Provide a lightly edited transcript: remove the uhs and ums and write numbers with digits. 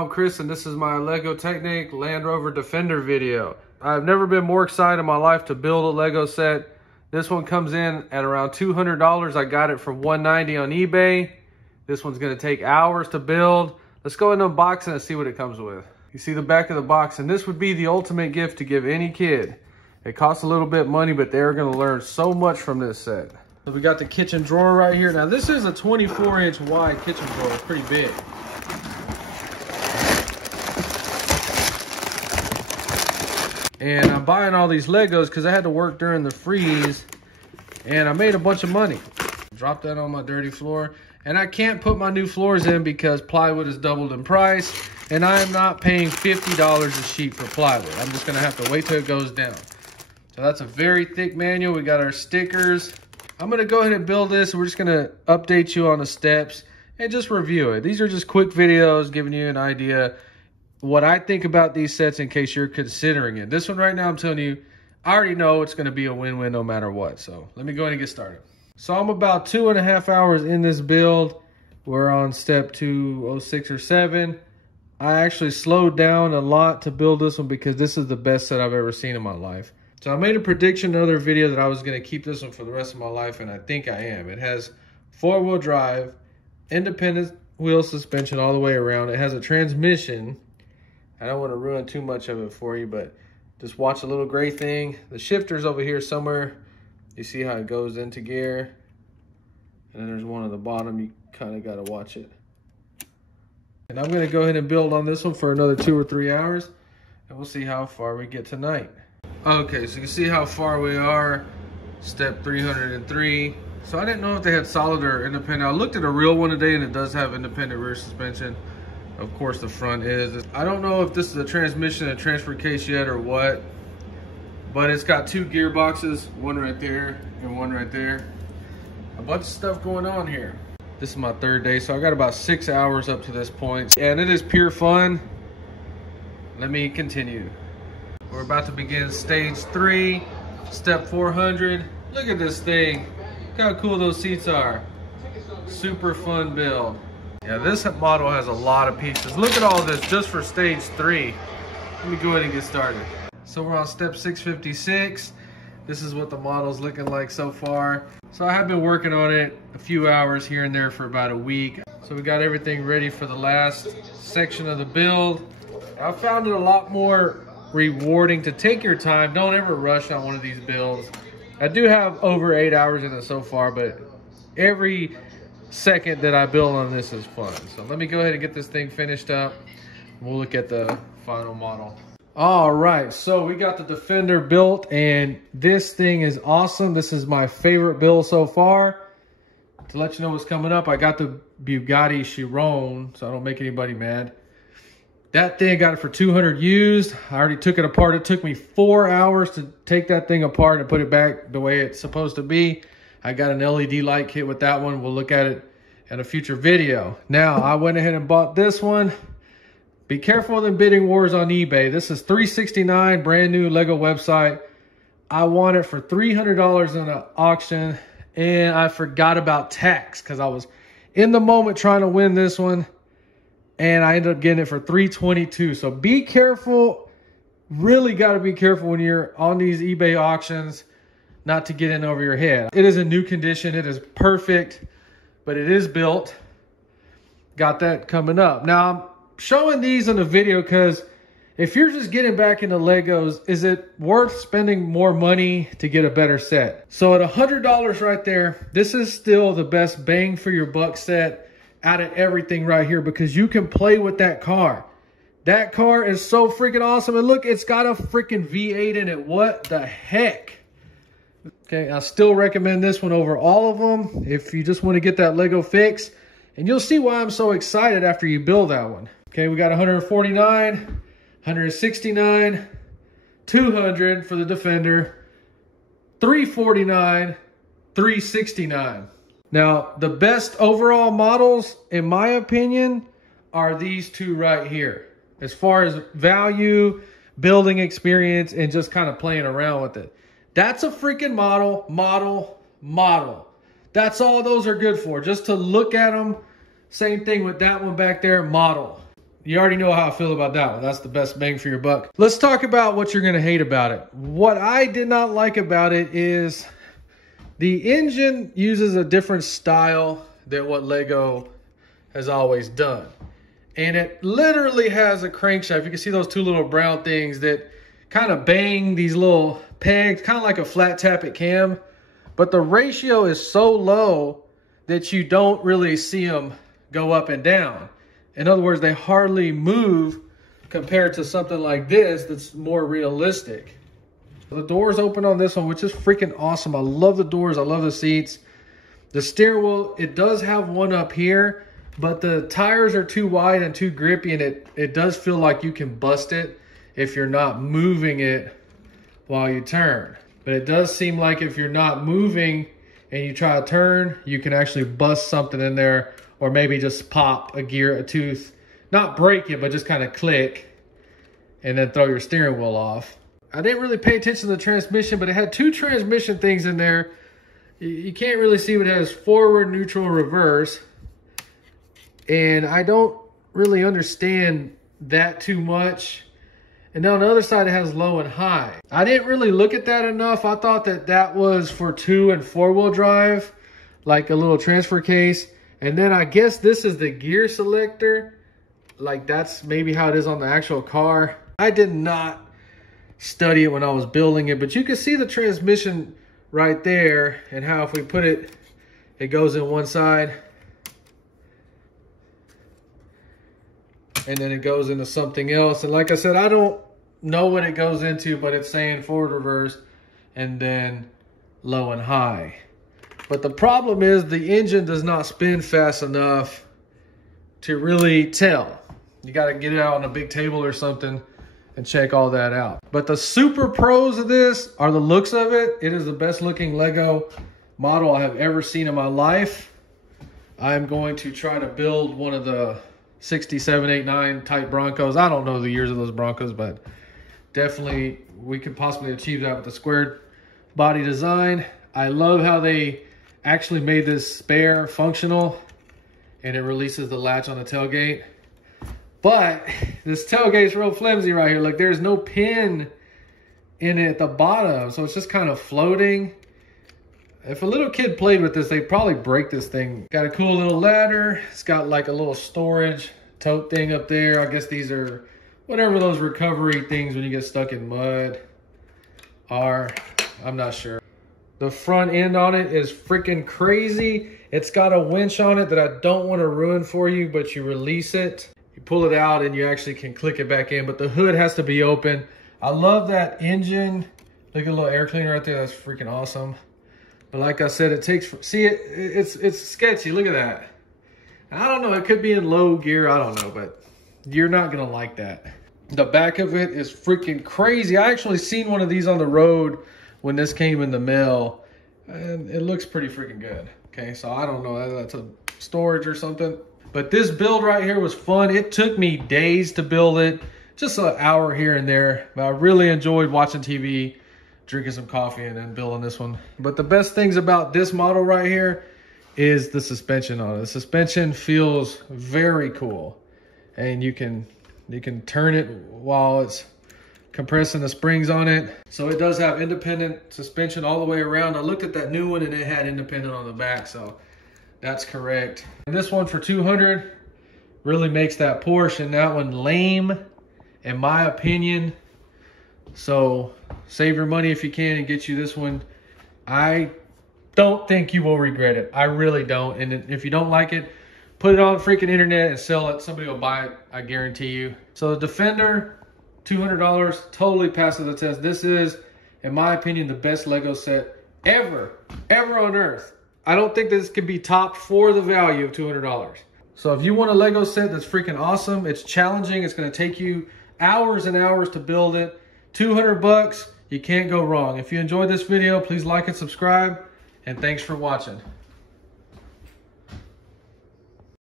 I'm Chris and this is my Lego Technic Land Rover Defender video. I've never been more excited in my life to build a Lego set. This one comes in at around $200. I got it for $190 on eBay. This one's gonna take hours to build. Let's go into unboxing and see what it comes with. You see the back of the box, and this would be the ultimate gift to give any kid. It costs a little bit of money, but they're gonna learn so much from this set. So we got the kitchen drawer right here. Now this is a 24-inch wide kitchen drawer, it's pretty big. And I'm buying all these Legos because I had to work during the freeze and I made a bunch of money. Drop that on my dirty floor. And I can't put my new floors in because plywood has doubled in price and I am not paying $50 a sheet for plywood. I'm just gonna have to wait till it goes down. So that's a very thick manual. We got our stickers. I'm gonna go ahead and build this. We're just gonna update you on the steps and just review it. These are just quick videos giving you an idea what I think about these sets in case you're considering it. This one right now, I'm telling you, I already know it's gonna be a win-win no matter what. So let me go ahead and get started. So I'm about 2.5 hours in this build. We're on step 206 or 7. I actually slowed down a lot to build this one because this is the best set I've ever seen in my life. So I made a prediction in another video that I was gonna keep this one for the rest of my life, and I think I am. It has 4-wheel drive, independent wheel suspension all the way around. It has a transmission. I don't want to ruin too much of it for you, but just watch the little gray thing. The shifter's over here somewhere. You see how it goes into gear. And then there's one at the bottom. You kind of got to watch it. And I'm going to go ahead and build on this one for another 2 or 3 hours. And we'll see how far we get tonight. Okay, so you can see how far we are. Step 303. So I didn't know if they had solid or independent. I looked at a real one today and it does have independent rear suspension. Of course, the front is. I don't know if this is a transmission, a transfer case yet or what, but it's got 2 gearboxes, one right there and one right there. A bunch of stuff going on here. This is my 3rd day, so I got about 6 hours up to this point, and it is pure fun. Let me continue. We're about to begin stage 3, step 400. Look at this thing. Look how cool those seats are. Super fun build. Yeah, this model has a lot of pieces. Look at all this just for stage 3. Let me go ahead and get started. So we're on step 656. This is what the model's looking like so far. So I have been working on it a few hours here and there for about a week. So we got everything ready for the last section of the build. I found it a lot more rewarding to take your time. Don't ever rush on one of these builds. I do have over 8 hours in it so far, but every second that I build on this is fun. So let me go ahead and get this thing finished up. We'll look at the final model. All right, so we got the Defender built and this thing is awesome. This is my favorite build so far. To let you know what's coming up, I got the Bugatti Chiron, so I don't make anybody mad. That thing, I got it for 200 used. I already took it apart. It took me 4 hours to take that thing apart and put it back the way it's supposed to be. I got an LED light kit with that one. We'll look at it in a future video. Now, I went ahead and bought this one. Be careful of the bidding wars on eBay. This is $369, brand new Lego website. I won it for $300 in an auction, and I forgot about tax because I was in the moment trying to win this one, and I ended up getting it for $322. So be careful. Really got to be careful when you're on these eBay auctions, not to get in over your head. It is in new condition. It is perfect, but it is built. Got that coming up. Now, I'm showing these in a video because if you're just getting back into Legos, is it worth spending more money to get a better set? So at $100 right there, this is still the best bang for your buck set out of everything right here because you can play with that car. That car is so freaking awesome. And look, it's got a freaking V8 in it. What the heck? Okay, I still recommend this one over all of them if you just want to get that Lego fix. And you'll see why I'm so excited after you build that one. Okay, we got 149, 169, 200 for the Defender, 349, 369. Now, the best overall models, in my opinion, are these two right here. As far as value, building experience, and just kind of playing around with it. That's a freaking model. That's all those are good for. Just to look at them. Same thing with that one back there, model. you already know how I feel about that one. That's the best bang for your buck. Let's talk about what you're gonna hate about it. What I did not like about it is the engine uses a different style than what Lego has always done. And it literally has a crankshaft. You can see those two little brown things that kind of bang these little pegs, kind of like a flat tappet cam. But the ratio is so low that you don't really see them go up and down. In other words, they hardly move compared to something like this that's more realistic. The doors open on this one, which is freaking awesome. I love the doors. I love the seats. The steering wheel, it does have one up here, but the tires are too wide and too grippy, and it does feel like you can bust it if you're not moving it while you turn. But it does seem like if you're not moving and you try to turn, you can actually bust something in there, or maybe just pop a gear, a tooth, not break it, but just kind of click and then throw your steering wheel off. I didn't really pay attention to the transmission, but it had two transmission things in there. You can't really see what it has: forward, neutral, reverse. And I don't really understand that too much. And then on the other side, it has low and high. I didn't really look at that enough. I thought that that was for 2- and 4-wheel drive, like a little transfer case. And then I guess this is the gear selector. Like that's maybe how it is on the actual car. I did not study it when I was building it, but you can see the transmission right there, and how if we put it, it goes in one side and then it goes into something else. And like I said, I don't know what it goes into, but it's saying forward, reverse, and then low and high. But the problem is the engine does not spin fast enough to really tell. You got to get it out on a big table or something and check all that out. But the super pros of this are the looks of it. It is the best looking Lego model I have ever seen in my life. I'm going to try to build one of the 67, 8, 9 type Broncos. I don't know the years of those Broncos, but definitely we could possibly achieve that with the squared body design. I love how they actually made this spare functional, and it releases the latch on the tailgate. But this tailgate's real flimsy right here. Look, there's no pin in it at the bottom, so it's just kind of floating. If a little kid played with this, they'd probably break this thing. Got a cool little ladder. It's got like a little storage tote thing up there. I guess these are whatever those recovery things when you get stuck in mud are. I'm not sure. The front end on it is freaking crazy. It's got a winch on it that I don't want to ruin for you, but you release it. You pull it out and you actually can click it back in, but the hood has to be open. I love that engine. Look at a little air cleaner right there. That's freaking awesome. But like I said, it takes, see it, it's sketchy. Look at that. I don't know. It could be in low gear. I don't know, but you're not going to like that. The back of it is freaking crazy. I actually seen one of these on the road when this came in the mail, and it looks pretty freaking good. Okay, so I don't know. That's a storage or something. But this build right here was fun. It took me days to build it, just an hour here and there. But I really enjoyed watching TV, drinking some coffee, and then building this one. But the best things about this model right here is the suspension on it. The suspension feels very cool, and you can turn it while it's compressing the springs on it. So it does have independent suspension all the way around. I looked at that new one and it had independent on the back, so that's correct. And this one for $200 really makes that Porsche and that one lame, in my opinion. So save your money if you can and get you this one. I don't think you will regret it. I really don't. And if you don't like it, put it on the freaking internet and sell it. Somebody will buy it, I guarantee you. So the Defender, $200, totally passes the test. This is, in my opinion, the best Lego set ever on earth. I don't think this can be topped for the value of $200. So if you want a Lego set that's freaking awesome, it's challenging, it's gonna take you hours and hours to build it, $200, you can't go wrong. If you enjoyed this video, please like and subscribe, and thanks for watching.